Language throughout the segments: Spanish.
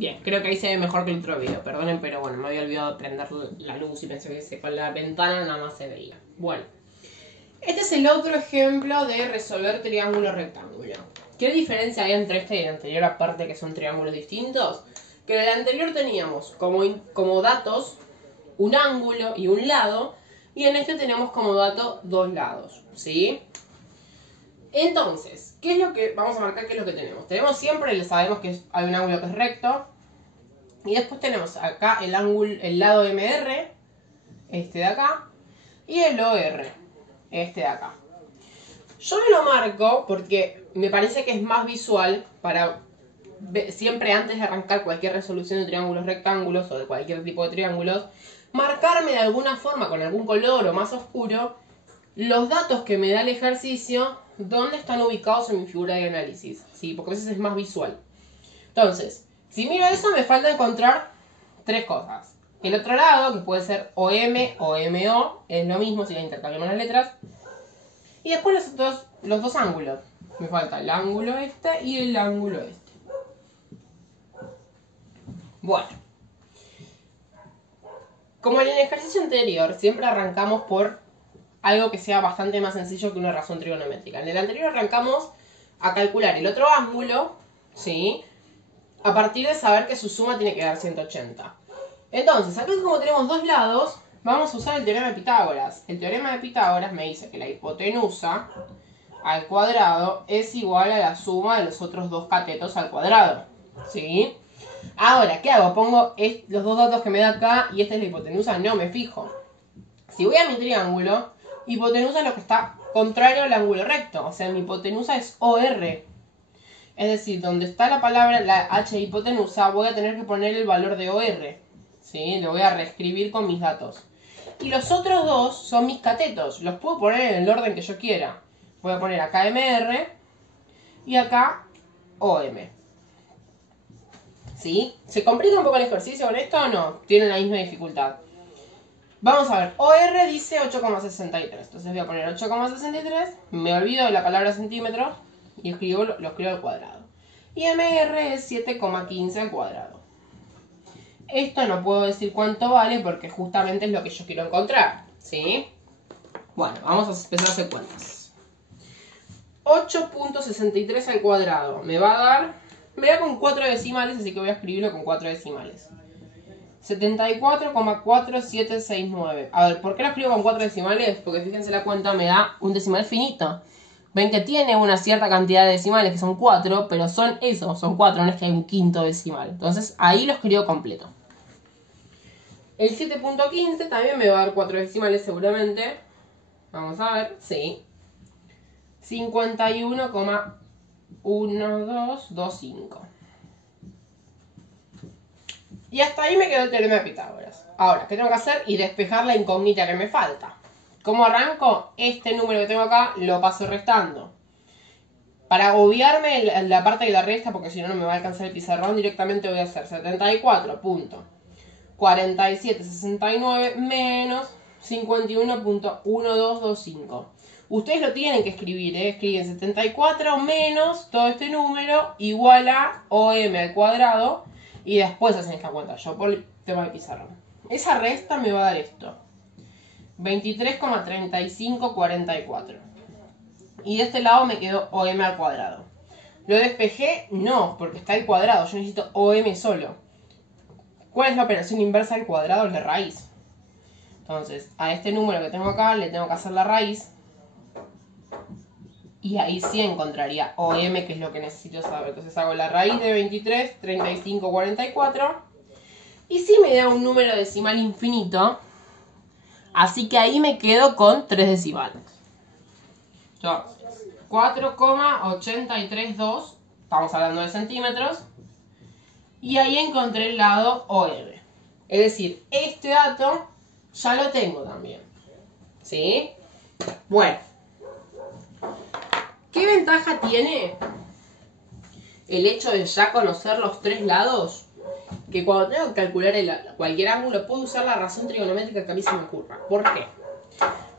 Bien, creo que ahí se ve mejor que el otro video. Perdonen, pero bueno, me había olvidado de prender la luz y pensé que con la ventana nada más se veía. Bueno, este es el otro ejemplo de resolver triángulo rectángulo. ¿Qué diferencia hay entre este y el anterior, aparte que son triángulos distintos? Que en el anterior teníamos como datos un ángulo y un lado, y en este tenemos como dato dos lados, ¿sí? Entonces, ¿qué es lo que vamos a marcar? ¿Qué es lo que tenemos? Tenemos siempre, sabemos que hay un ángulo que es recto, y después tenemos acá el lado MR, este de acá, y el OR, este de acá. Yo me lo marco porque me parece que es más visual para siempre antes de arrancar cualquier resolución de triángulos rectángulos o de cualquier tipo de triángulos, marcarme de alguna forma con algún color o más oscuro los datos que me da el ejercicio, dónde están ubicados en mi figura de análisis, ¿sí? Porque a veces es más visual. Entonces, si miro eso, me falta encontrar tres cosas. El otro lado, que puede ser OM o MO, es lo mismo si le intercambiamos las letras. Y después los dos ángulos. Me falta el ángulo este y el ángulo este. Bueno. Como en el ejercicio anterior, siempre arrancamos por algo que sea bastante más sencillo que una razón trigonométrica. En el anterior arrancamos a calcular el otro ángulo, ¿sí? A partir de saber que su suma tiene que dar 180. Entonces, acá como tenemos dos lados, vamos a usar el teorema de Pitágoras. El teorema de Pitágoras me dice que la hipotenusa al cuadrado es igual a la suma de los otros dos catetos al cuadrado, ¿sí? Ahora, ¿qué hago? Pongo los dos datos que me da acá y esta es la hipotenusa. No, me fijo. Si voy a mi triángulo, hipotenusa es lo que está contrario al ángulo recto. O sea, mi hipotenusa es OR. Es decir, donde está la palabra, la H de hipotenusa, voy a tener que poner el valor de OR. ¿Sí? Lo voy a reescribir con mis datos. Y los otros dos son mis catetos. Los puedo poner en el orden que yo quiera. Voy a poner acá MR y acá OM. ¿Sí? ¿Se complica un poco el ejercicio con esto o no? Tienen la misma dificultad. Vamos a ver, OR dice 8,63. Entonces voy a poner 8,63. Me olvido de la palabra centímetro y lo escribo al cuadrado. Y MR es 7,15 al cuadrado. Esto no puedo decir cuánto vale porque justamente es lo que yo quiero encontrar, ¿sí? Bueno, vamos a empezar a hacer cuentas. 8,63 al cuadrado me va a dar... Me da con 4 decimales, así que voy a escribirlo con 4 decimales. 74,4769. A ver, ¿por qué lo escribo con 4 decimales? Porque fíjense la cuenta, me da un decimal finito. Ven que tiene una cierta cantidad de decimales, que son 4, pero son esos, son 4, no es que hay un quinto decimal. Entonces ahí lo escribo completo. El 7,15 también me va a dar 4 decimales seguramente. Vamos a ver, sí. 51,1225. Y hasta ahí me quedó el teorema de Pitágoras. Ahora, ¿qué tengo que hacer? Y despejar la incógnita que me falta. ¿Cómo arranco? Este número que tengo acá lo paso restando. Para obviarme la parte de la resta, porque si no, no me va a alcanzar el pizarrón, directamente voy a hacer 74,4769 menos 51,1225. Ustedes lo tienen que escribir, ¿eh? Escriben 74 menos todo este número igual a OM al cuadrado. Y después hacen esta cuenta. Yo por el tema de pizarrón. Esa resta me va a dar esto. 23,3544. Y de este lado me quedó OM al cuadrado. ¿Lo despejé? No, porque está el cuadrado. Yo necesito OM solo. ¿Cuál es la operación inversa al cuadrado? Es la raíz. Entonces, a este número que tengo acá le tengo que hacer la raíz. Y ahí sí encontraría OM, que es lo que necesito saber. Entonces hago la raíz de 23, 35, 44. Y sí me da un número decimal infinito. Así que ahí me quedo con 3 decimales. 4,832. Estamos hablando de centímetros. Y ahí encontré el lado OM. Es decir, este dato ya lo tengo también. ¿Sí? Bueno. ¿Qué ventaja tiene el hecho de ya conocer los tres lados? Que cuando tengo que calcular cualquier ángulo puedo usar la razón trigonométrica que a mí se me ocurra. ¿Por qué?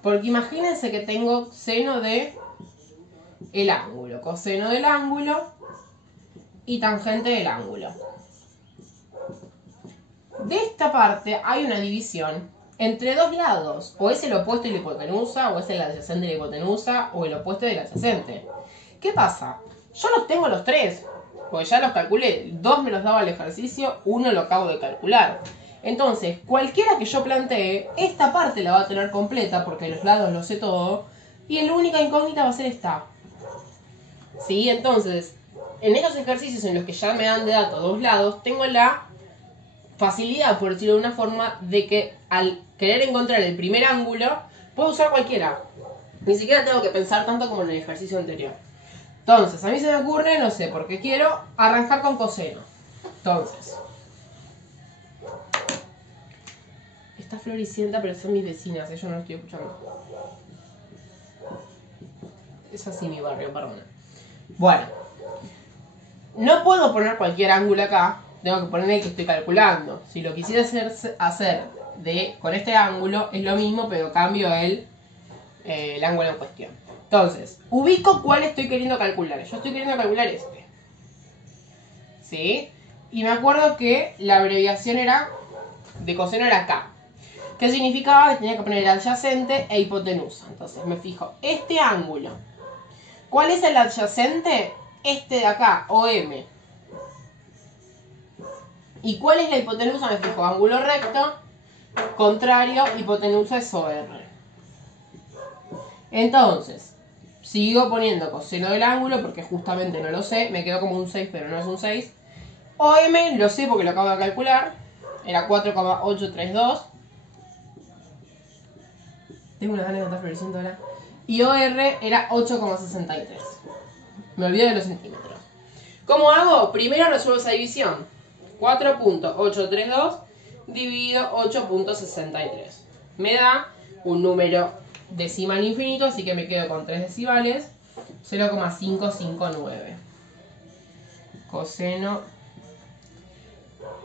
Porque imagínense que tengo seno de el ángulo, coseno del ángulo y tangente del ángulo. de esta parte hay una división entre dos lados. O es el opuesto y la hipotenusa, o es el adyacente y la hipotenusa, o el opuesto y el adyacente. ¿Qué pasa? Yo los tengo los tres, porque ya los calculé. 2 me los daba el ejercicio, 1 lo acabo de calcular. Entonces, cualquiera que yo plantee, esta parte la va a tener completa, porque los lados lo sé todo. Y la única incógnita va a ser esta. ¿Sí? Entonces, en estos ejercicios en los que ya me dan de datos dos lados, tengo la facilidad, por decirlo de una forma, de que al querer encontrar el primer ángulo, puedo usar cualquiera. Ni siquiera tengo que pensar tanto como en el ejercicio anterior. Entonces, a mí se me ocurre, no sé, porque quiero arrancar con coseno. Entonces, está floricienta, pero son mis vecinas, yo no lo estoy escuchando. Es así mi barrio, perdón. Bueno, no puedo poner cualquier ángulo acá, tengo que poner el que estoy calculando. Si lo quisiera hacer con este ángulo, es lo mismo, pero cambio el ángulo en cuestión. Entonces, ubico cuál estoy queriendo calcular. Yo estoy queriendo calcular este. ¿Sí? Y me acuerdo que la abreviación de coseno era K. ¿Qué significaba? Que tenía que poner adyacente e hipotenusa. Entonces me fijo, este ángulo. ¿Cuál es el adyacente? Este de acá, OM. ¿Y cuál es la hipotenusa? Me fijo, ángulo recto, contrario, hipotenusa es OR. Entonces, sigo poniendo coseno del ángulo porque justamente no lo sé. Me quedó como un 6, pero no es un 6. OM lo sé porque lo acabo de calcular. Era 4,832. Tengo una gana de estar floreciendo ahora. Y OR era 8,63. Me olvido de los centímetros. ¿Cómo hago? Primero resuelvo esa división. 4.832 dividido 8.63. Me da un número decimal infinito, así que me quedo con 3 decimales. 0,559. Coseno.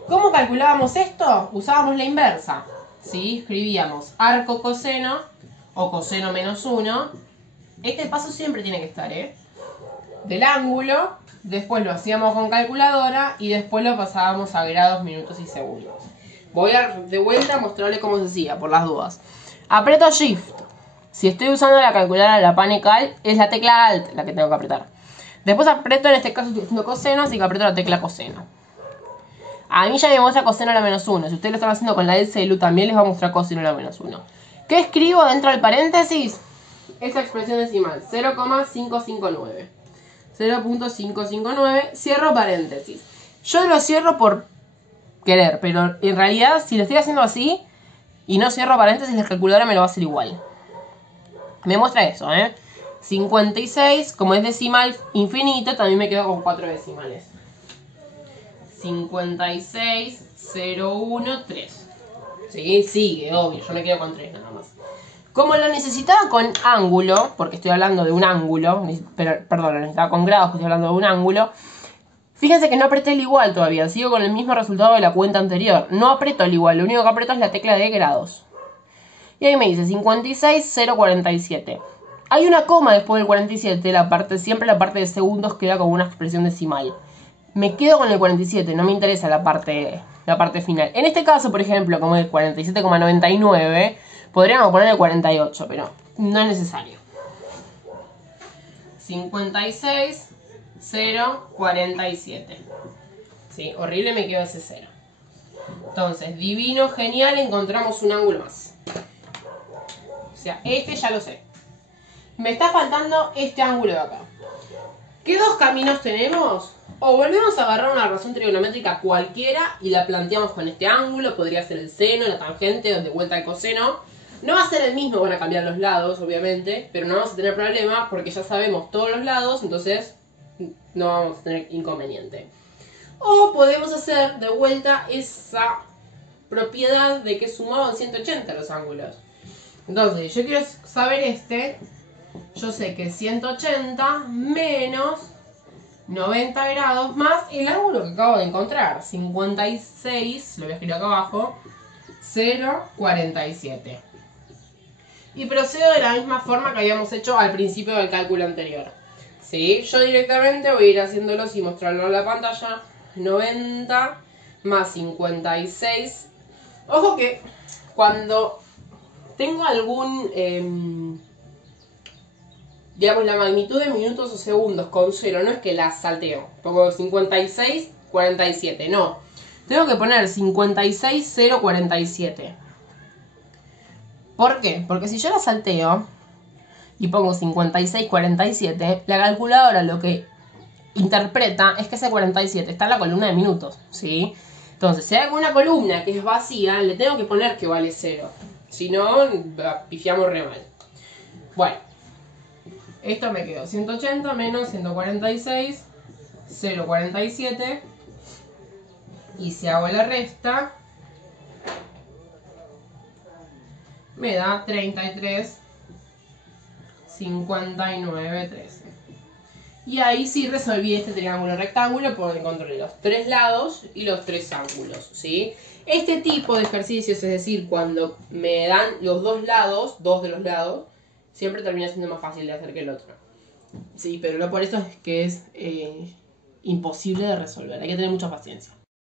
¿Cómo calculábamos esto? Usábamos la inversa. ¿Sí? Escribíamos arco coseno o coseno menos 1. Este paso siempre tiene que estar, del ángulo. Después lo hacíamos con calculadora y después lo pasábamos a grados, minutos y segundos. Voy a de vuelta a mostrarles cómo se hacía, por las dudas. Aprieto Shift. Si estoy usando la calculadora, la Panecal, es la tecla Alt la que tengo que apretar. Después aprieto, en este caso estoy haciendo coseno, así que aprieto la tecla coseno. A mí ya me muestra coseno a la menos 1. Si ustedes lo están haciendo con la LCLU también les va a mostrar coseno a la menos 1. ¿Qué escribo dentro del paréntesis? Esta expresión decimal, 0,559. 0.559, cierro paréntesis. Yo lo cierro por querer, pero en realidad si lo estoy haciendo así y no cierro paréntesis, la calculadora me lo va a hacer igual. Me muestra eso, 56, como es decimal infinito, también me quedo con 4 decimales. 56,013. Sí, sigue, obvio, yo me quedo con 3 nada más. Como lo necesitaba con ángulo, porque estoy hablando de un ángulo, perdón, lo necesitaba con grados, porque estoy hablando de un ángulo. Fíjense que no apreté el igual todavía, sigo con el mismo resultado de la cuenta anterior. No aprieto el igual, lo único que aprieto es la tecla de grados. Y ahí me dice 56,047. Hay una coma después del 47, siempre la parte de segundos queda como una expresión decimal. Me quedo con el 47, no me interesa la parte final. En este caso, por ejemplo, como es 47,99, podríamos poner el 48, pero no es necesario. 56,047. Sí, horrible, me quedo ese 0. Entonces, divino, genial, encontramos un ángulo más. O sea, este ya lo sé. Me está faltando este ángulo de acá. ¿Qué dos caminos tenemos? O volvemos a agarrar una razón trigonométrica cualquiera y la planteamos con este ángulo. Podría ser el seno, la tangente, o de vuelta el coseno. No va a ser el mismo, van a cambiar los lados, obviamente, pero no vamos a tener problema porque ya sabemos todos los lados, entonces no vamos a tener inconveniente. O podemos hacer de vuelta esa propiedad de que sumaban 180 los ángulos. Entonces, yo quiero saber yo sé que 180 menos 90 grados más el ángulo que acabo de encontrar, 56, lo voy a escribir acá abajo, 0,47. Y procedo de la misma forma que habíamos hecho al principio del cálculo anterior. ¿Sí? Yo directamente voy a ir haciéndolo sin mostrarlo en la pantalla. 90 más 56 Ojo que cuando tengo algún, digamos, la magnitud de minutos o segundos con 0, no es que la salteo. Pongo 56, 47, no. Tengo que poner 56, 0, 47. ¿Por qué? Porque si yo la salteo y pongo 56, 47, la calculadora lo que interpreta es que ese 47 está en la columna de minutos, ¿sí? Entonces, si hay alguna columna que es vacía, le tengo que poner que vale 0. Si no, pifiamos re mal. Bueno, esto me quedó 180 menos 146, 0,47. Y si hago la resta, me da 33, 59, 13. Y ahí sí resolví este triángulo rectángulo porque encontré los 3 lados y los 3 ángulos, ¿sí? Este tipo de ejercicios, es decir, cuando me dan los dos lados, dos de los lados, siempre termina siendo más fácil de hacer que el otro. Sí, pero no por eso es que es imposible de resolver. Hay que tener mucha paciencia.